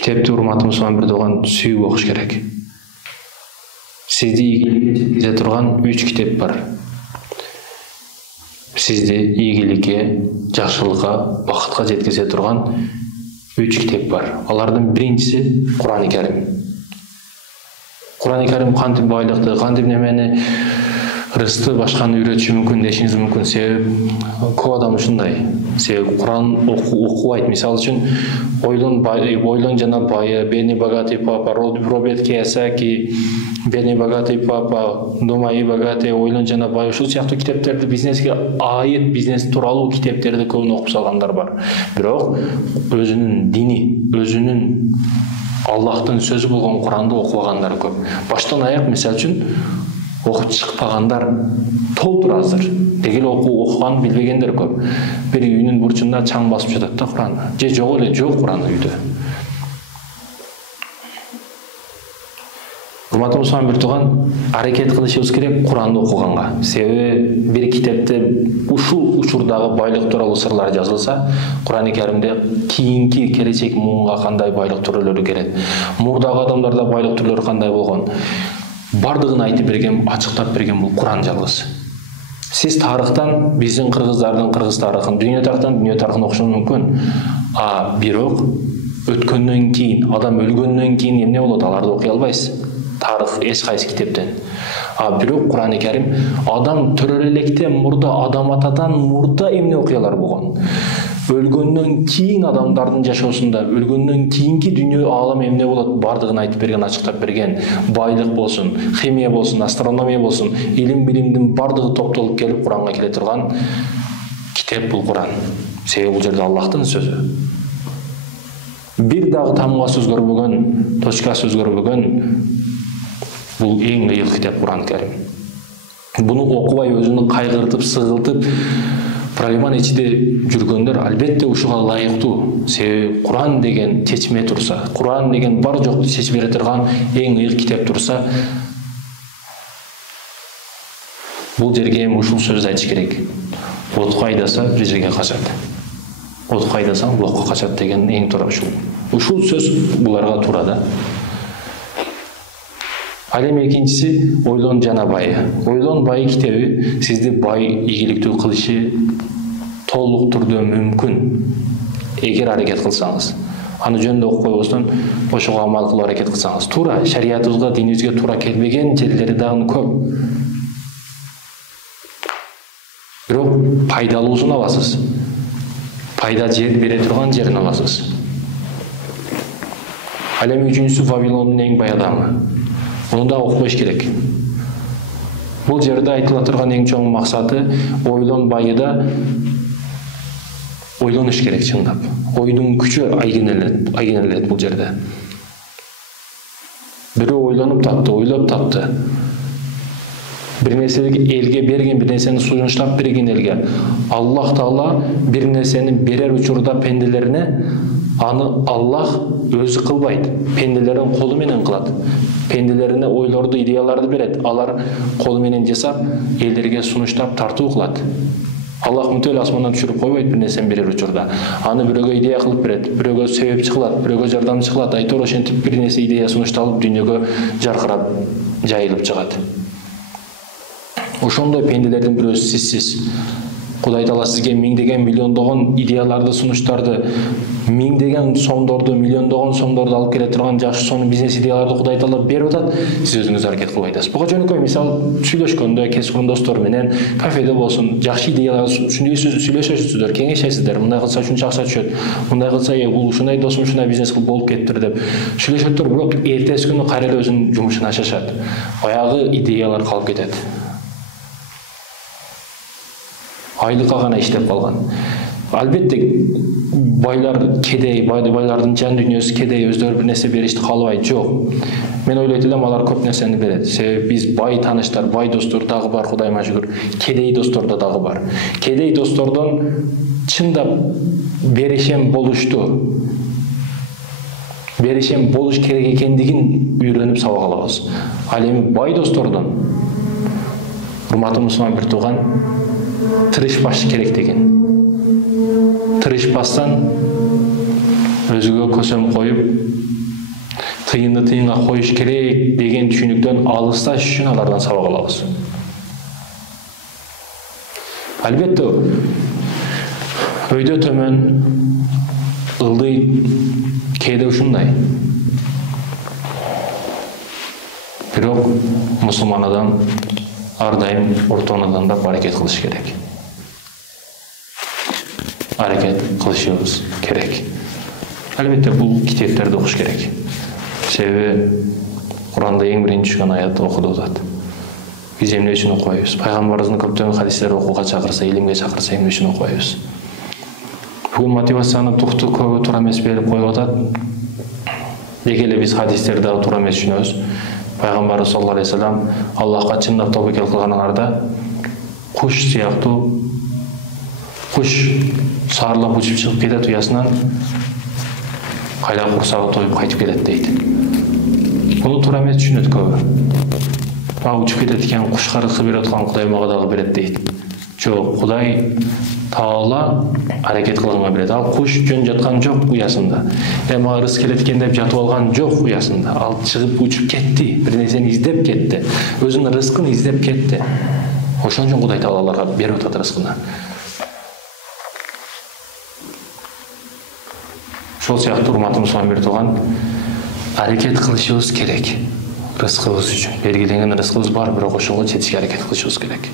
Китепти урматтуу мусулман бирдоган сүйүп окуш керек. Сизди ийгиликке жеткизе турган 3 китеп бар. Сизди ийгиликке, жакшылыкка, бакытка жеткизе турган 3 китеп бар. Алардын биринчиси Кур'ан-ы Карим. Кур'ан-ы Карим кантип байлыкты, кантип немени рызыкты башканы үйрөтүшү мүмкүн дешиңиз мүмкүн. Себеби көп адам ушундай. Себеби Кур'ан окубайт. Мисалы үчүн ойлон жана байы, Бедный богатый папа, Роберт Кийосаки, Бедный богатый папа, Думай богатый, ойлон жана бай, ушул сыяктуу китептерди, бизнеске айыт, бизнес тууралуу китептерди көбүн окуп салгандар бар. Бирок өзүнүн дини, өзүнүн Аллахтын сөзү болгон Кур'анды окубагандар көп. Баштан аяк мисалы үчүн окуп чыкпагандар толтур азыр. Дегел окуган билбегендер көп. Бир үйүнүн бурчунда чаң басып жатат да Кур'ан. Же жок эле жок Кур'ан үйдө. Урматтуу мусулман биртуган, аракет кылышыбыз керек Кур'анды окуганга. Себеби бир китепте ушул учурдагы байлык тууралуу сырлар жазылса, Кур'ан-ы Каримде кийинки келечек муунга кандай байлык түрлөрү келет, мурдагы адамдарда байлык түрлөрү кандай болгон, бардыгын айтып берген, ачыктап берген бул Кур'ан жалгыз. Сиз тарыхтан биздин кыргыздардын кыргыз тарыхын, дүйнө тарыхын окушуңуз мүмкүн. Бирок өткөндөн кийин, адам өлгөндөн кийин эмне болот, аларды окуй албайсыз. Тарых эч кайсы китептен. Бирок Кур'ан-ы Карим адам төрөр электе мурда, адам атадан мурда эмне окуялар болгон. Өлгөндөн кийин адамдардын жашоосунда, өлгөндөн кийинки дүйнө аалам эмне болот, бардыгын айтып берген, ачыктап берген. Байлык болсун, химия болсун, астрономия болсун, илим билимдин бардыгы топтолуп келип Кур'анга келе турган китеп бул Кур'ан. Себеби бул жерде Аллахтын сөзү. Бир дагы тамгасы өзгөрбөгөн, точкасы өзгөрбөгөн бул эң ыйык китеп Кур'ан-ы Карим. Буну окубай өзүнү кайгыртып, сыгылтып, проблеманын ичинде жүргөндөр албетте ушуга ылайыктуу. Себеби Кур'ан деген чечме турса, Кур'ан деген бар жокту чечип бере турган эң ыйык китеп турса, бул жерге эми ушул сөздү айтыш керек. Отко айдаса бир жерге качат. Отко айдасаң блокко качат деген эң туура ушул. Ушул сөз буларга туура да. Ал эми экинчиси ойлон жана бай. Ойлон бай китеби сизди бай, ийгиликтүү кылышы толук түрдө мүмкүн, эгер аракет кылсаңыз. Аны жөнүндө окуп койбостон ошого амал кылып аракет кылсаңыз. Туура, шариятыбызга, динибизге туура келбеген жерлери дагы көп. Бирок пайдалуусун аласыз. Пайда жер бере турган жерин аласыз. Ал эми үчүнчүсү Вавилондун эң бай адамы. Муну да окубаш керек. Бул жерде айтыла турган эң чоң максаты ойлон байыда ойлонуш керек чындап. Ойдун күчү айгинелет бул жерде. Бирөө ойлонуп тапты, ойлоп тапты. Бир нерсени элге берген, бир нерсени сунуштап берген элге. Аллах Таала бир нерсени берер учурда пенделерине, аны Аллах өзү кылбайт, пенделерин колу менен кылат. Пенделерине ойлорду, идеяларды берет. Алар колу менен жасап, элдерге сунуштап тартуу кылат. Аллах мүтөл асмандан түшүрүп койбойт бир нерсени берер учурда. Аны бирөөгө идея кылып берет, бирөөгө себепчи кылат, бирөөгө жардамчы кылат. Айтор ошентип бир нерсе идея сунушталып дүйнөгө жаркырап жайылып чыгат. Ошондой пенделердин бирөөсү сизсиз. Кудай Таала сизге миңдеген, миллиондогон идеяларды, сунуштарды, миңдеген сомдорду, миллиондогон сомдорду алып келе турган жакшы сонун бизнес идеяларды Кудай Таала берип атат, сиз өзүңүз аракет кылбай атасыз. Буга жөнөкөй мисал сүйлөшкөндө, кесип курдош достор менен кафеде болсун, жакшы идеялар сүйлөшөсүздөр, кеңешесиздер. Мындай кылса ушунча акча түшөт, мындай кылса бул ушундай досум ушундай бизнес кылып болуп кетиптир деп сүйлөшөттөр, бирок эртеси күнү кайра эле өзүнүн жумушун ачышат. Баягы идеялар калып кетет. Айлыкка гана иштеп калган. Албетте байлар кедей, байлардын жан дүйнөсү кедей, өздөрү бир нерсе беришти каалабайт, жок. Мен ойлойт элем алар көп нерсени берет. Себеби биз бай тааныштар, бай достор дагы бар, Кудайыма шүгүр. Кедей достор да дагы бар. Кедей достордон чындап беришем болушту, беришем болуш керек экендигин үйрөнүп сабак алабыз. Ал эми бай достордон, урматтуу мусулман бир тууган, тырышпаш керек деген. Тырышпастан өзгөгө көсөм коюп тыйынды тыйынга коюш керек деген түшүнүктөн алысташ үчүн алардан сабак алабыз. Албетте өйдө төмөн ылдый кээде ушундай. Бирок мусулман адам ар дайым ортонадан да аракет кылыш керек. Аракет кылышыбыз керек. Албетте бул китептерди окуш керек. Себеби Куранда эң биринчи түшкөн аят окуду атат. Биз эмне үчүн окуйбуз? Пайгамбарыбыздын көптөгөн хадистерди окууга чакырса, илимге чакырса эмне үчүн окуйбуз? Бүгүн мотивацияны тукту көбү туура эмес берип коюп атат. Деги эле биз хадистерди дагы туура эмес түшүнөбүз. Пайгамбарыбыз саллаллаху алейхи вассалам Аллахка чындап тобокел кылганыңарда куш сыяктуу куш саарлап учуп чыгып кетет уясынан, кайда курсагы тоюп кайтып келет дейт. Буну туура эмес түшүнөт көбү. Учуп кетет экен, кушка рызкы берип аткан Кудай мага дагы берет дейт. Жок, Кудай Таала аракет кылганга берет. Ал куш жөн жаткан жок уясында. Мага рызк келет экен деп жатып алган жок уясында. Ал чыгып учуп кетти, бир нерсени издеп кетти. Өзүнүн рызкын издеп кетти. Ошон үчүн Кудай Таала аларга берип атат рызкыны. Ошол сыяктуу урматтуу мусулман берип турган аракет кылышыбыз керек. Рызкыбыз үчүн белгиленген рызкыбыз бар, бирок ошого жетишке аракет кылышыбыз керек.